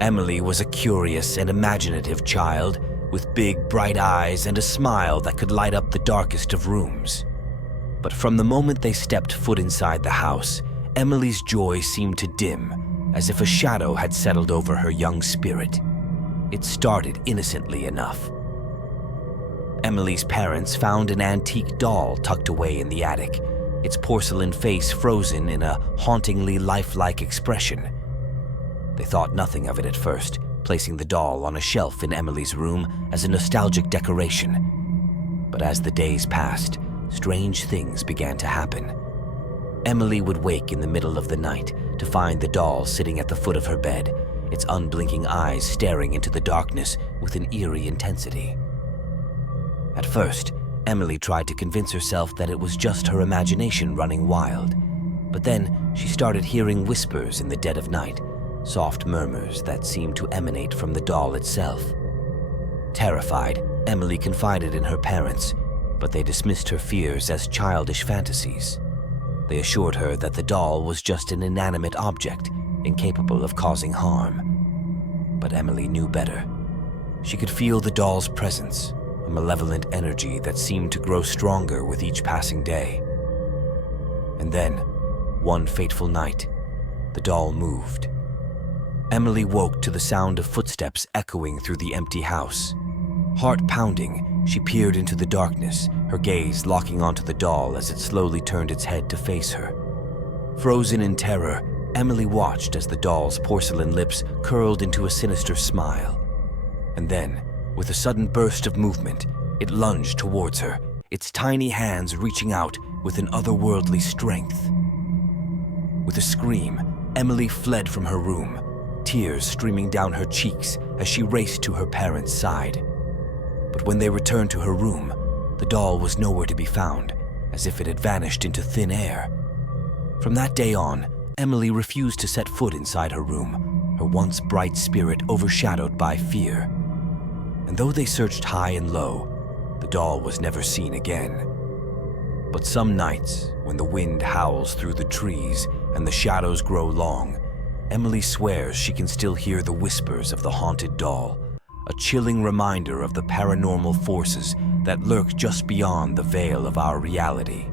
Emily was a curious and imaginative child with big, bright eyes and a smile that could light up the darkest of rooms. But from the moment they stepped foot inside the house, Emily's joy seemed to dim, as if a shadow had settled over her young spirit. It started innocently enough. Emily's parents found an antique doll tucked away in the attic, its porcelain face frozen in a hauntingly lifelike expression. They thought nothing of it at first, placing the doll on a shelf in Emily's room as a nostalgic decoration. But as the days passed, strange things began to happen. Emily would wake in the middle of the night to find the doll sitting at the foot of her bed, its unblinking eyes staring into the darkness with an eerie intensity. At first, Emily tried to convince herself that it was just her imagination running wild. But then she started hearing whispers in the dead of night, soft murmurs that seemed to emanate from the doll itself. Terrified, Emily confided in her parents, but they dismissed her fears as childish fantasies. They assured her that the doll was just an inanimate object, incapable of causing harm. But Emily knew better. She could feel the doll's presence, a malevolent energy that seemed to grow stronger with each passing day. And then, one fateful night, the doll moved. Emily woke to the sound of footsteps echoing through the empty house. Heart pounding, she peered into the darkness, her gaze locking onto the doll as it slowly turned its head to face her. Frozen in terror, Emily watched as the doll's porcelain lips curled into a sinister smile. And then, with a sudden burst of movement, it lunged towards her, its tiny hands reaching out with an otherworldly strength. With a scream, Emily fled from her room, tears streaming down her cheeks as she raced to her parents' side. But when they returned to her room, the doll was nowhere to be found, as if it had vanished into thin air. From that day on, Emily refused to set foot inside her room, her once bright spirit overshadowed by fear. And though they searched high and low, the doll was never seen again. But some nights, when the wind howls through the trees and the shadows grow long, Emily swears she can still hear the whispers of the haunted doll, a chilling reminder of the paranormal forces that lurk just beyond the veil of our reality.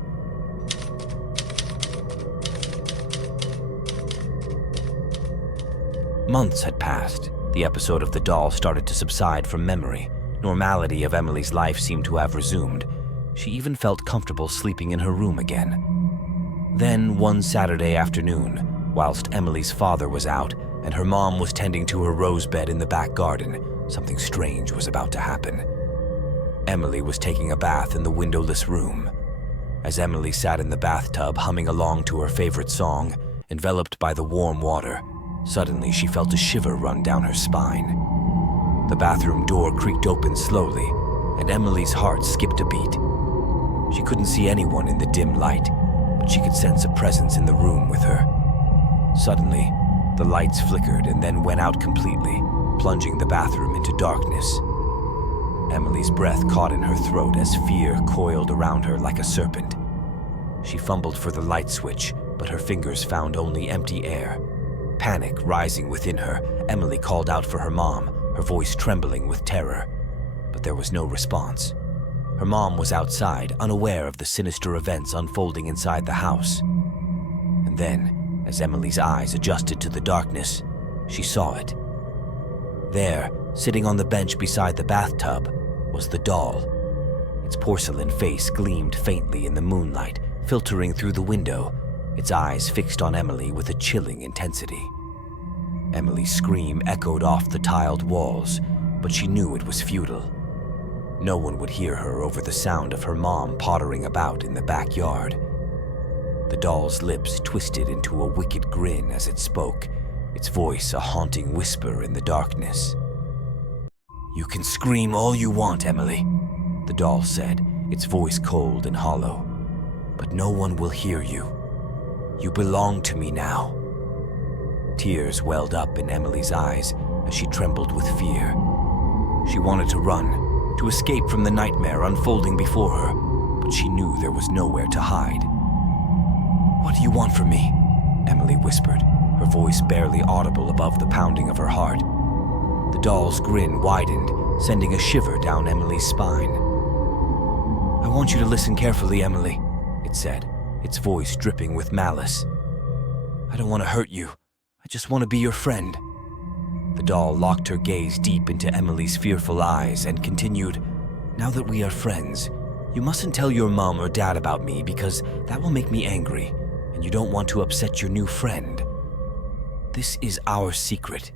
Months had passed. The episode of the doll started to subside from memory. Normality of Emily's life seemed to have resumed. She even felt comfortable sleeping in her room again. Then, one Saturday afternoon, whilst Emily's father was out and her mom was tending to her rose bed in the back garden, something strange was about to happen. Emily was taking a bath in the windowless room. As Emily sat in the bathtub humming along to her favorite song, enveloped by the warm water, suddenly she felt a shiver run down her spine. The bathroom door creaked open slowly, and Emily's heart skipped a beat. She couldn't see anyone in the dim light, but she could sense a presence in the room with her. Suddenly, the lights flickered and then went out completely, plunging the bathroom into darkness. Emily's breath caught in her throat as fear coiled around her like a serpent. She fumbled for the light switch, but her fingers found only empty air. Panic rising within her, Emily called out for her mom, her voice trembling with terror. But there was no response. Her mom was outside, unaware of the sinister events unfolding inside the house. And then, as Emily's eyes adjusted to the darkness, she saw it. There, sitting on the bench beside the bathtub, was the doll. Its porcelain face gleamed faintly in the moonlight, filtering through the window, its eyes fixed on Emily with a chilling intensity. Emily's scream echoed off the tiled walls, but she knew it was futile. No one would hear her over the sound of her mom pottering about in the backyard. The doll's lips twisted into a wicked grin as it spoke, its voice a haunting whisper in the darkness. "You can scream all you want, Emily," the doll said, its voice cold and hollow. "But no one will hear you. You belong to me now." Tears welled up in Emily's eyes as she trembled with fear. She wanted to run, to escape from the nightmare unfolding before her, but she knew there was nowhere to hide. "What do you want from me?" Emily whispered, her voice barely audible above the pounding of her heart. The doll's grin widened, sending a shiver down Emily's spine. "I want you to listen carefully, Emily," it said, its voice dripping with malice. "I don't want to hurt you. I just want to be your friend." The doll locked her gaze deep into Emily's fearful eyes and continued, "Now that we are friends, you mustn't tell your mom or dad about me because that will make me angry, and you don't want to upset your new friend. This is our secret,